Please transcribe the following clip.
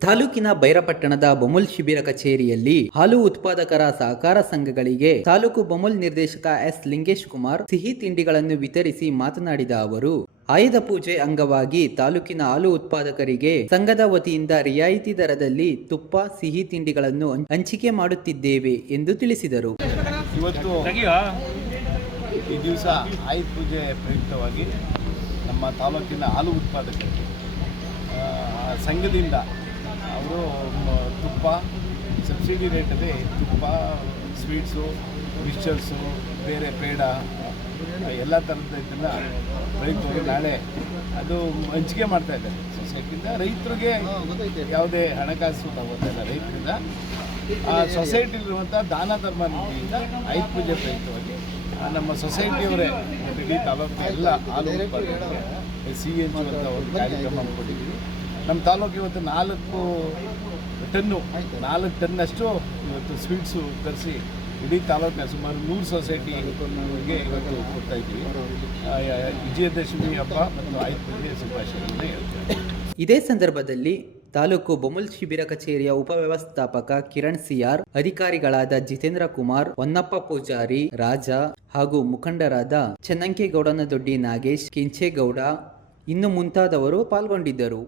ತಾಲೂಕಿನ ಬೈರಪಟ್ಟಣದ ಬೊಮುಲ್ ಶಿಬಿರ ಕಚೇರಿಯಲ್ಲಿ ಹಾಲು ಉತ್ಪಾದಕರ ಸಹಕಾರ ಸಂಘಗಳಿಗೆ ತಾಲೂಕು ಬೊಮುಲ್ ನಿರ್ದೇಶಕ ಎಸ್ ಲಿಂಗೇಶ್ ಕುಮಾರ್ ಸಿಹಿ ತಿಂಡಿಗಳನ್ನು ವಿತರಿಸಿ ಮಾತನಾಡಿದ ಅವರು ಆಯುಧ ಪೂಜೆ ಅಂಗವಾಗಿ ತಾಲೂಕಿನ ಹಾಲು ಉತ್ಪಾದಕರಿಗೆ ಸಂಘದ ವತಿಯಿಂದ ರಿಯಾಯಿತಿ ದರದಲ್ಲಿ ತುಪ್ಪ ಸಿಹಿ ತಿಂಡಿಗಳನ್ನು ಹಂಚಿಕೆ ಮಾಡುತ್ತಿದ್ದೇವೆ ಎಂದು ತಿಳಿಸಿದರು. ಇವತ್ತು ಈ ದಿವಸ ಆಯುಧ ಪೂಜೆ ಪ್ರಯುಕ್ತವಾಗಿ ನಮ್ಮ ತಾಲೂಕಿನ ಹಾಲು ಉತ್ಪಾದಕರಿಗೆ ಆ, ಸಂಘದಿಂದ ಅವರು ತುಪ್ಪ ಸಬ್ಸಿಡಿ ರೇಟಲ್ಲಿ ತುಪ್ಪ ಸ್ವೀಟ್ಸು ಮಿಕ್ಸ್ಚರ್ಸು ಬೇರೆ ಪೇಡ ಎಲ್ಲ ಥರದ ಇದನ್ನ ರೈತರು ನಾಳೆ ಅದು ಹಂಚಿಕೆ ಮಾಡ್ತಾ ಇದ್ದಾರೆ. ಸೊಸೈಟಿಯಿಂದ ರೈತರಿಗೆ ಯಾವುದೇ ಹಣಕಾಸು ತಗೋತಿಲ್ಲ ರೈತರಿಂದ. ಆ ಸೊಸೈಟಿಲಿರುವಂಥ ದಾನ ಧರ್ಮ ನಿಧಿಯಿಂದ ಐದು ಪೂಜೆ ಪ್ರಯುಕ್ತವಾಗಿ ನಮ್ಮ ಸೊಸೈಟಿಯವರೇ ಇಡೀ ತಾಲೂಕು ಎಲ್ಲ ಆಲೂರು ಸಿ ಎನ್ ಜಿ ಅಂತ ಒಂದು ಕಾರ್ಯಕ್ರಮ ಹಮ್ಮಿಕೊಂಡಿದ್ದೀವಿ ನಮ್ಮ ತಾಲೂಕು ಇವತ್ತು ನಾಲ್ಕು ಟನ್ನು, ನಾಲ್ಕು ಟನ್ನಷ್ಟು ಇವತ್ತು ಸ್ವೀಟ್ಸು ತರಿಸಿ ಇಡೀ ತಾಲೂಕಿನ ಸುಮಾರು ನೂರು ಸೊಸೈಟಿಗೆ ಇವತ್ತು ಕೊಡ್ತಾ ಇದ್ದೀವಿ ವಿಜಯದಶಮಿ ಹಬ್ಬ ಮತ್ತು ಆಯುಧ ಶುಭಾಶಯಗಳನ್ನು ಹೇಳ್ತೇವೆ ಇದೇ ಸಂದರ್ಭದಲ್ಲಿ ತಾಲೂಕು ಬೊಮ್ಮಲ್ ಶಿಬಿರ ಕಚೇರಿಯ ಉಪವ್ಯವಸ್ಥಾಪಕ ಕಿರಣ್ ಸಿಆರ್ ಅಧಿಕಾರಿಗಳಾದ ಜಿತೇಂದ್ರ ಕುಮಾರ್, ಹೊನ್ನಪ್ಪ ಪೂಜಾರಿ, ರಾಜ ಹಾಗೂ ಮುಖಂಡರಾದ ಚೆನ್ನಂಕೇಗೌಡನದೊಡ್ಡಿ ನಾಗೇಶ್, ಕೆಂಚೇಗೌಡ, ಇನ್ನು ಮುಂತಾದವರು ಪಾಲ್ಗೊಂಡಿದ್ದರು.